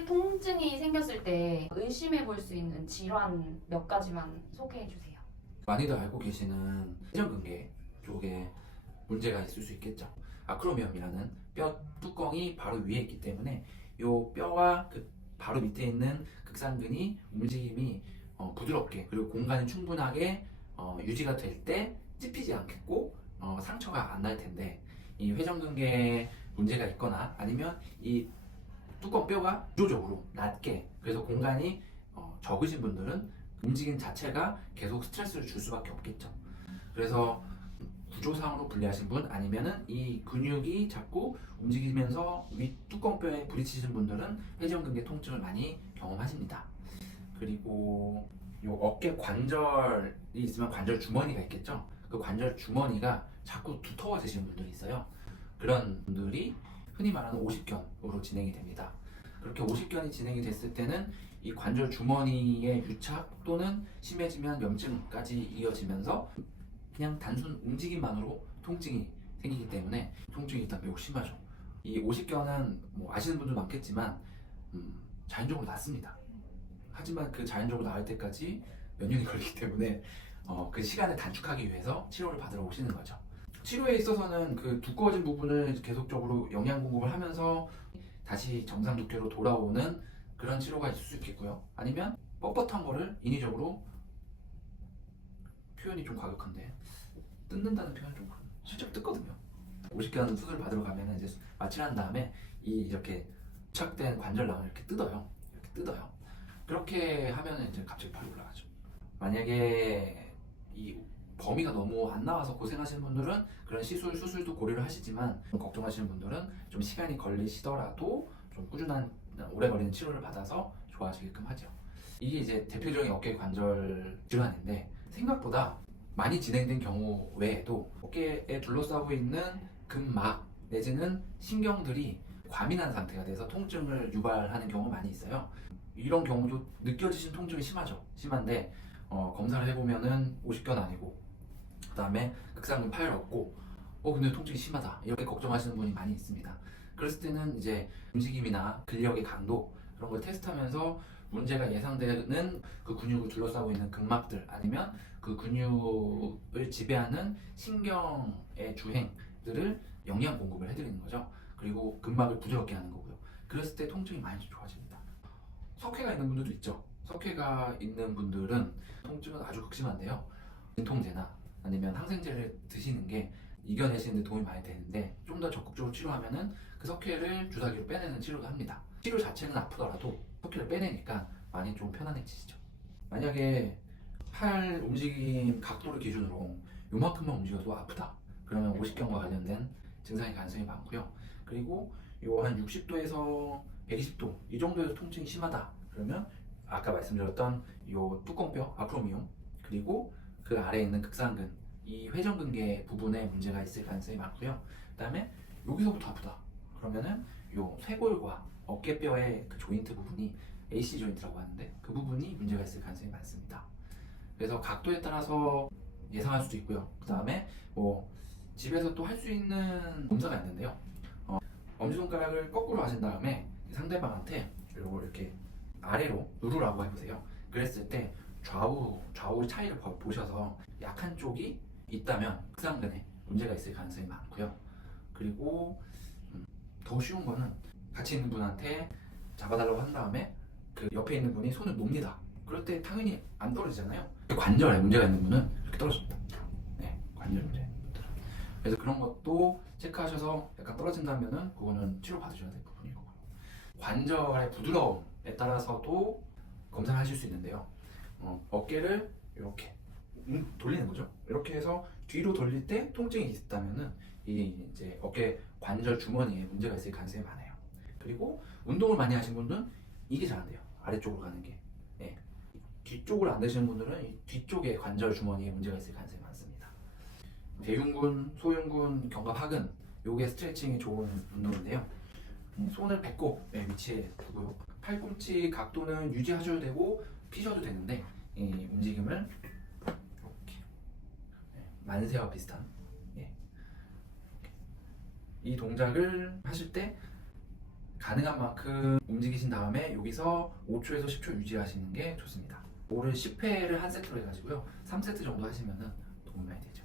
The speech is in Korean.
폐 통증이 생겼을 때 의심해 볼 수 있는 질환 몇 가지만 소개해 주세요. 많이들 알고 계시는 회전근개 쪽에 문제가 있을 수 있겠죠. 아크로미엄이라는 뼈 뚜껑이 바로 위에 있기 때문에 이 뼈와 그 바로 밑에 있는 극상근이 움직임이 부드럽게 그리고 공간이 충분하게 유지가 될 때 찝히지 않겠고 상처가 안 날 텐데, 이 회전근개에 문제가 있거나 아니면 이 뚜껑 뼈가 구조적으로 낮게, 그래서 공간이 적으신 분들은 움직임 자체가 계속 스트레스를 줄 수밖에 없겠죠. 그래서 구조상으로 불리하신 분 아니면은 이 근육이 자꾸 움직이면서 위 뚜껑뼈에 부딪히신 분들은 회전근개 통증을 많이 경험하십니다. 그리고 요 어깨 관절이 있으면 관절 주머니가 있겠죠. 그 관절 주머니가 자꾸 두터워지시는 분들이 있어요. 그런 분들이 흔히 말하는 오십견으로 진행이 됩니다. 그렇게 오십견이 진행이 됐을 때는 이 관절 주머니의 유착 또는 심해지면 염증까지 이어지면서 그냥 단순 움직임만으로 통증이 생기기 때문에 통증이 일단 매우 심하죠. 이 오십견은 뭐 아시는 분들 많겠지만 자연적으로 낫습니다. 하지만 그 자연적으로 나을 때까지 몇 년이 걸리기 때문에 그 시간을 단축하기 위해서 치료를 받으러 오시는 거죠. 치료에 있어서는 그 두꺼워진 부분을 계속적으로 영양 공급을 하면서 다시 정상 두께로 돌아오는 그런 치료가 있을 수 있겠고요. 아니면 뻣뻣한 거를 인위적으로, 표현이 좀 과격한데 뜯는다는 표현이 좀 실제로 뜯거든요. 오십견 수술 받으러 가면은 이제 마취를 한 다음에 이 이렇게 부착된 관절낭을 이렇게 뜯어요. 이렇게 뜯어요. 그렇게 하면은 이제 갑자기 팔이 올라가죠. 만약에 이 범위가 너무 안 나와서 고생하시는 분들은 그런 수술도 고려를 하시지만, 걱정하시는 분들은 좀 시간이 걸리시더라도 좀 꾸준한 오래 걸리는 치료를 받아서 좋아지게끔 하죠. 이게 이제 대표적인 어깨 관절 질환인데, 생각보다 많이 진행된 경우 외에도 어깨에 둘러싸고 있는 근막 내지는 신경들이 과민한 상태가 돼서 통증을 유발하는 경우가 많이 있어요. 이런 경우도 느껴지신 통증이 심한데 검사를 해보면은 오십견 아니고, 그 다음에 극상근 파열 없고, 근데 통증이 심하다 이렇게 걱정하시는 분이 많이 있습니다. 그랬을 때는 이제 움직임이나 근력의 강도 그런 걸 테스트하면서 문제가 예상되는 그 근육을 둘러싸고 있는 근막들 아니면 그 근육을 지배하는 신경의 주행들을 영양 공급을 해드리는 거죠. 그리고 근막을 부드럽게 하는 거고요. 그랬을 때 통증이 많이 좋아집니다. 석회가 있는 분들도 있죠. 석회가 있는 분들은 통증은 아주 극심한데요. 진통제나 아니면 항생제를 드시는 게 이겨내시는 데 도움이 많이 되는데, 좀 더 적극적으로 치료하면은 그 석회를 주사기로 빼내는 치료도 합니다. 치료 자체는 아프더라도 석회를 빼내니까 많이 좀 편안해지시죠. 만약에 팔 움직임 각도를 기준으로 요만큼만 움직여도 아프다 그러면 오십견과 관련된 증상의 가능성이 많고요. 그리고 요 한 60도에서 120도 이 정도에서 통증이 심하다 그러면 아까 말씀드렸던 요 뚜껑뼈 아크로미움, 그리고 그 아래에 있는 극상근, 이 회전근개 부분에 문제가 있을 가능성이 많고요. 그 다음에 여기서부터 아프다 그러면은 요 쇄골과 어깨뼈의 그 조인트 부분이 AC 조인트라고 하는데 그 부분이 문제가 있을 가능성이 많습니다. 그래서 각도에 따라서 예상할 수도 있고요. 그 다음에 뭐 집에서 또 할 수 있는 검사가 있는데요. 엄지손가락을 거꾸로 하신 다음에 상대방한테 이렇게 아래로 누르라고 해보세요. 그랬을 때 좌우 차이를 보셔서 약한 쪽이 있다면 극상근에 문제가 있을 가능성이 많고요. 그리고 더 쉬운 거는 같이 있는 분한테 잡아달라고 한 다음에 그 옆에 있는 분이 손을 놉니다. 그럴 때 당연히 안 떨어지잖아요. 관절에 문제가 있는 분은 이렇게 떨어집니다. 네, 관절 문제. 그래서 그런 것도 체크하셔서 약간 떨어진다면은 그거는 치료 받으셔야 될 부분이고, 관절의 부드러움에 따라서도 검사를 하실 수 있는데요. 어깨를 이렇게 돌리는 거죠. 이렇게 해서 뒤로 돌릴 때 통증이 있다면은 이 이제 어깨 관절 주머니에 문제가 있을 가능성이 많아요. 그리고 운동을 많이 하신 분들은 이게 잘 안 돼요. 아래쪽으로 가는 게. 네. 뒤쪽으로 안 되시는 분들은 이 뒤쪽에 관절 주머니에 문제가 있을 가능성이 많습니다. 대흉근, 소흉근, 견갑하근 요게 스트레칭이 좋은 운동인데요. 손을 배꼽에 위치해 두고요. 팔꿈치 각도는 유지하셔도 되고 피셔도 되는데 이 움직임을 이렇게 만세와 비슷한 이 동작을 하실 때 가능한 만큼 움직이신 다음에 여기서 5초에서 10초 유지하시는 게 좋습니다. 오를 10회를 한 세트로 해가지고요 3세트 정도 하시면 도움이 많이 되죠.